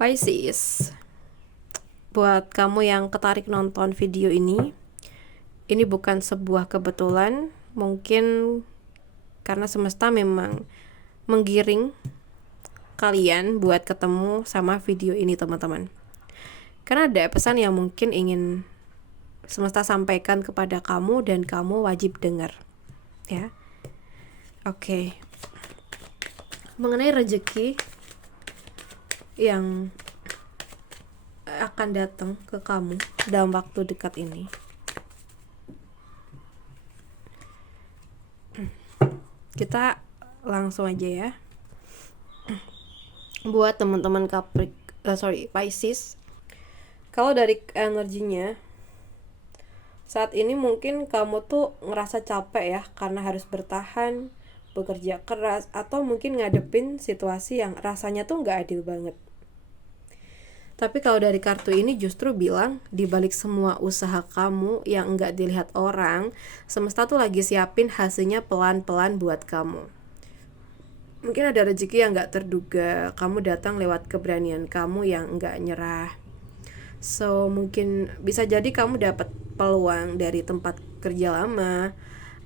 Pisces, buat kamu yang ketarik nonton video ini bukan sebuah kebetulan. Mungkin karena semesta memang menggiring kalian buat ketemu sama video ini, teman-teman. Karena ada pesan yang mungkin ingin semesta sampaikan kepada kamu dan kamu wajib dengar, ya. Oke. Mengenai rezeki yang akan datang ke kamu dalam waktu dekat ini. Kita langsung aja ya. Buat teman-teman Pisces, kalau dari energinya saat ini mungkin kamu tuh ngerasa capek ya, karena harus bertahan, bekerja keras, atau mungkin ngadepin situasi yang rasanya tuh nggak adil banget. Tapi kalau dari kartu ini justru bilang, di balik semua usaha kamu yang nggak dilihat orang, semesta tuh lagi siapin hasilnya pelan-pelan buat kamu. Mungkin ada rezeki yang nggak terduga, kamu datang lewat keberanian kamu yang nggak nyerah. So, mungkin bisa jadi kamu dapat peluang dari tempat kerja lama,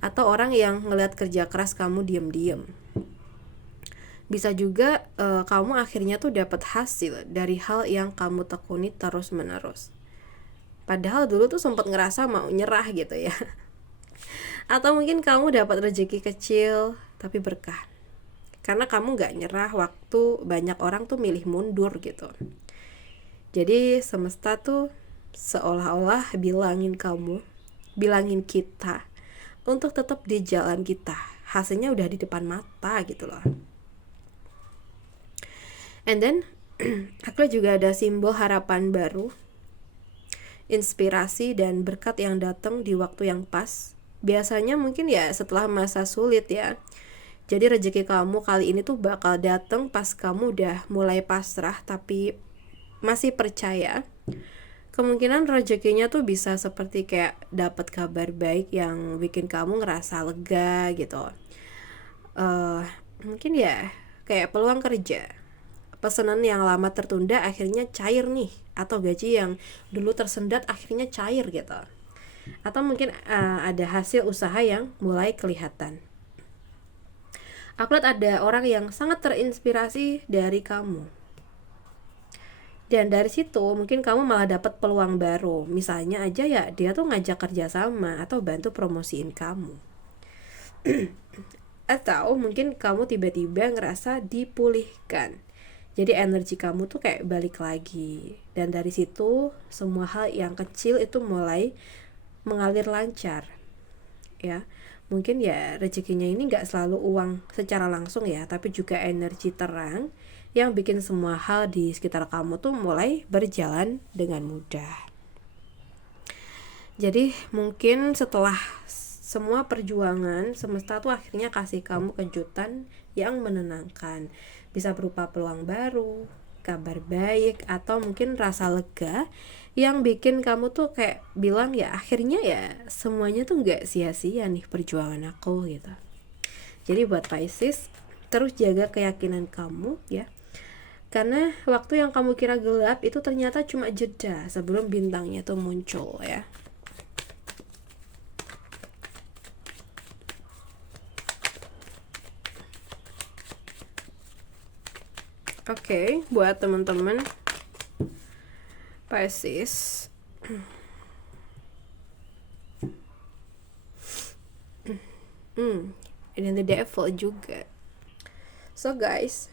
atau orang yang ngeliat kerja keras kamu diem-diem. Bisa juga kamu akhirnya tuh dapat hasil dari hal yang kamu tekuni terus-menerus. Padahal dulu tuh sempat ngerasa mau nyerah gitu ya. Atau mungkin kamu dapat rezeki kecil tapi berkah. Karena kamu gak nyerah waktu banyak orang tuh milih mundur gitu. Jadi semesta tuh seolah-olah bilangin kita untuk tetap di jalan kita. Hasilnya udah di depan mata gitu loh. And then aku juga ada simbol harapan baru, inspirasi dan berkat yang datang di waktu yang pas. Biasanya mungkin ya setelah masa sulit ya. Jadi rezeki kamu kali ini tuh bakal datang pas kamu udah mulai pasrah tapi masih percaya. Kemungkinan rezekinya tuh bisa seperti kayak dapat kabar baik yang bikin kamu ngerasa lega gitu. Mungkin ya kayak peluang kerja, pesanan yang lama tertunda akhirnya cair nih, atau gaji yang dulu tersendat akhirnya cair gitu. Atau mungkin ada hasil usaha yang mulai kelihatan. Aku lihat ada orang yang sangat terinspirasi dari kamu. Dan dari situ mungkin kamu malah dapat peluang baru. Misalnya aja ya dia tuh ngajak kerja sama atau bantu promosiin kamu. Atau mungkin kamu tiba-tiba ngerasa dipulihkan. Jadi energi kamu tuh kayak balik lagi. Dan dari situ semua hal yang kecil itu mulai mengalir lancar. Ya, mungkin ya rezekinya ini gak selalu uang secara langsung ya, tapi juga energi terang yang bikin semua hal di sekitar kamu tuh mulai berjalan dengan mudah. Jadi mungkin setelah semua perjuangan, semesta tuh akhirnya kasih kamu kejutan yang menenangkan. Bisa berupa peluang baru, kabar baik, atau mungkin rasa lega yang bikin kamu tuh kayak bilang ya akhirnya ya semuanya tuh gak sia-sia nih perjuangan aku gitu. Jadi buat Pisces, terus jaga keyakinan kamu ya. Karena waktu yang kamu kira gelap itu ternyata cuma jeda sebelum bintangnya tuh muncul ya. Oke, buat teman-teman Pisces, ini the devil juga. So guys,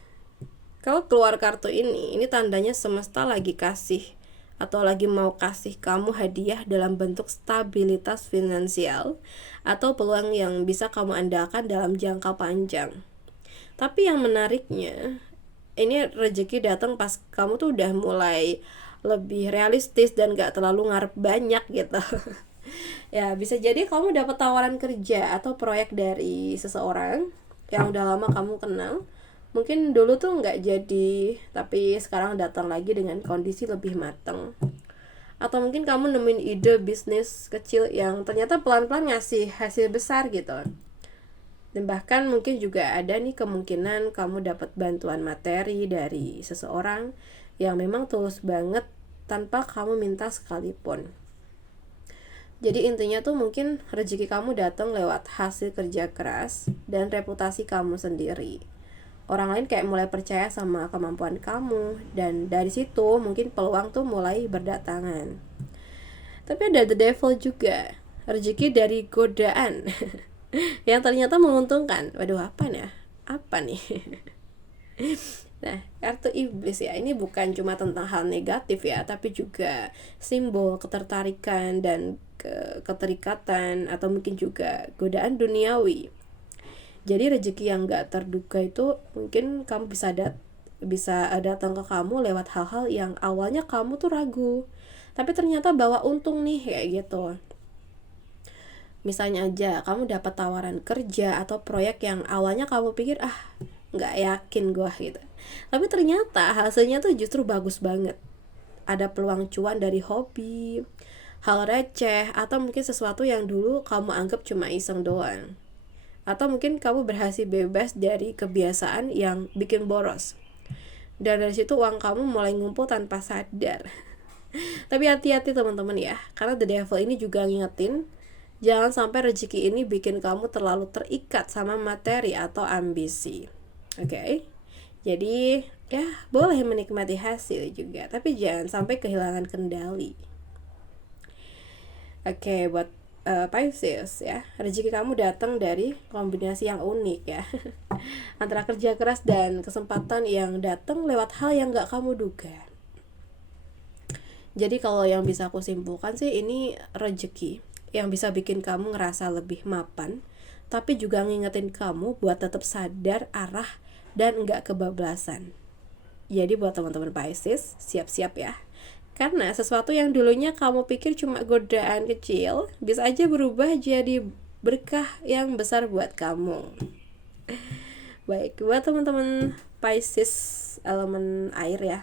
kalau keluar kartu ini tandanya semesta lagi kasih atau lagi mau kasih kamu hadiah dalam bentuk stabilitas finansial atau peluang yang bisa kamu andalkan dalam jangka panjang. Tapi yang menariknya, ini rezeki datang pas kamu tuh udah mulai lebih realistis dan gak terlalu ngarep banyak gitu. Ya bisa jadi kamu dapat tawaran kerja atau proyek dari seseorang yang udah lama kamu kenal. Mungkin dulu tuh nggak jadi, tapi sekarang datang lagi dengan kondisi lebih matang. Atau mungkin kamu nemuin ide bisnis kecil yang ternyata pelan-pelan ngasih hasil besar gitu. Dan bahkan mungkin juga ada nih kemungkinan kamu dapat bantuan materi dari seseorang yang memang tulus banget tanpa kamu minta sekalipun. Jadi intinya tuh mungkin rezeki kamu datang lewat hasil kerja keras dan reputasi kamu sendiri. Orang lain kayak mulai percaya sama kemampuan kamu, dan dari situ mungkin peluang tuh mulai berdatangan. Tapi ada the devil juga, rezeki dari godaan yang ternyata menguntungkan. Waduh, apa nih? Apa nih? Nah, kartu iblis ya, ini bukan cuma tentang hal negatif ya, tapi juga simbol ketertarikan dan keterikatan, atau mungkin juga godaan duniawi. Jadi rezeki yang gak terduga itu mungkin kamu bisa datang ke kamu lewat hal-hal yang awalnya kamu tuh ragu, tapi ternyata bawa untung nih, kayak gitu. Misalnya aja kamu dapat tawaran kerja atau proyek yang awalnya kamu pikir nggak yakin gue gitu, tapi ternyata hasilnya tuh justru bagus banget. Ada peluang cuan dari hobi, hal receh, atau mungkin sesuatu yang dulu kamu anggap cuma iseng doang. Atau mungkin kamu berhasil bebas dari kebiasaan yang bikin boros, dan dari situ uang kamu mulai ngumpul tanpa sadar. Tapi hati-hati teman-teman ya, karena the devil ini juga ngingetin, jangan sampai rezeki ini bikin kamu terlalu terikat sama materi atau ambisi. Oke? Jadi ya boleh menikmati hasil juga, tapi jangan sampai kehilangan kendali. Oke, buat Pisces ya, rezeki kamu datang dari kombinasi yang unik ya, antara kerja keras dan kesempatan yang datang lewat hal yang gak kamu duga. Jadi kalau yang bisa aku simpulkan sih, ini rezeki yang bisa bikin kamu ngerasa lebih mapan, tapi juga ngingetin kamu buat tetap sadar arah dan nggak kebablasan. Jadi buat teman-teman Pisces, siap-siap ya. Karena sesuatu yang dulunya kamu pikir cuma godaan kecil, bisa aja berubah jadi berkah yang besar buat kamu. Baik, buat teman-teman Pisces elemen air ya,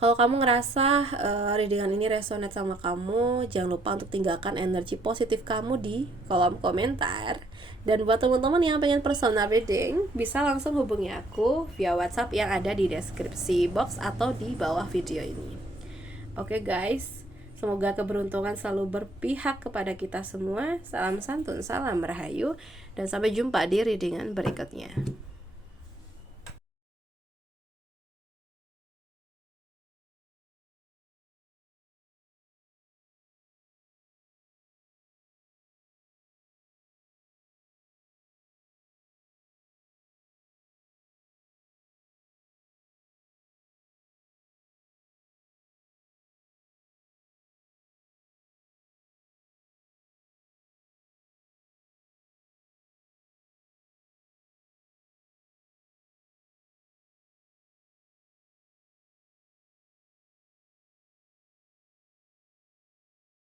kalau kamu ngerasa readingan ini resonate sama kamu, jangan lupa untuk tinggalkan energi positif kamu di kolom komentar. Dan buat teman-teman yang pengen personal reading, bisa langsung hubungi aku via WhatsApp yang ada di deskripsi box atau di bawah video ini. Oke guys, semoga keberuntungan selalu berpihak kepada kita semua. Salam santun, salam rahayu, dan sampai jumpa di readingan berikutnya.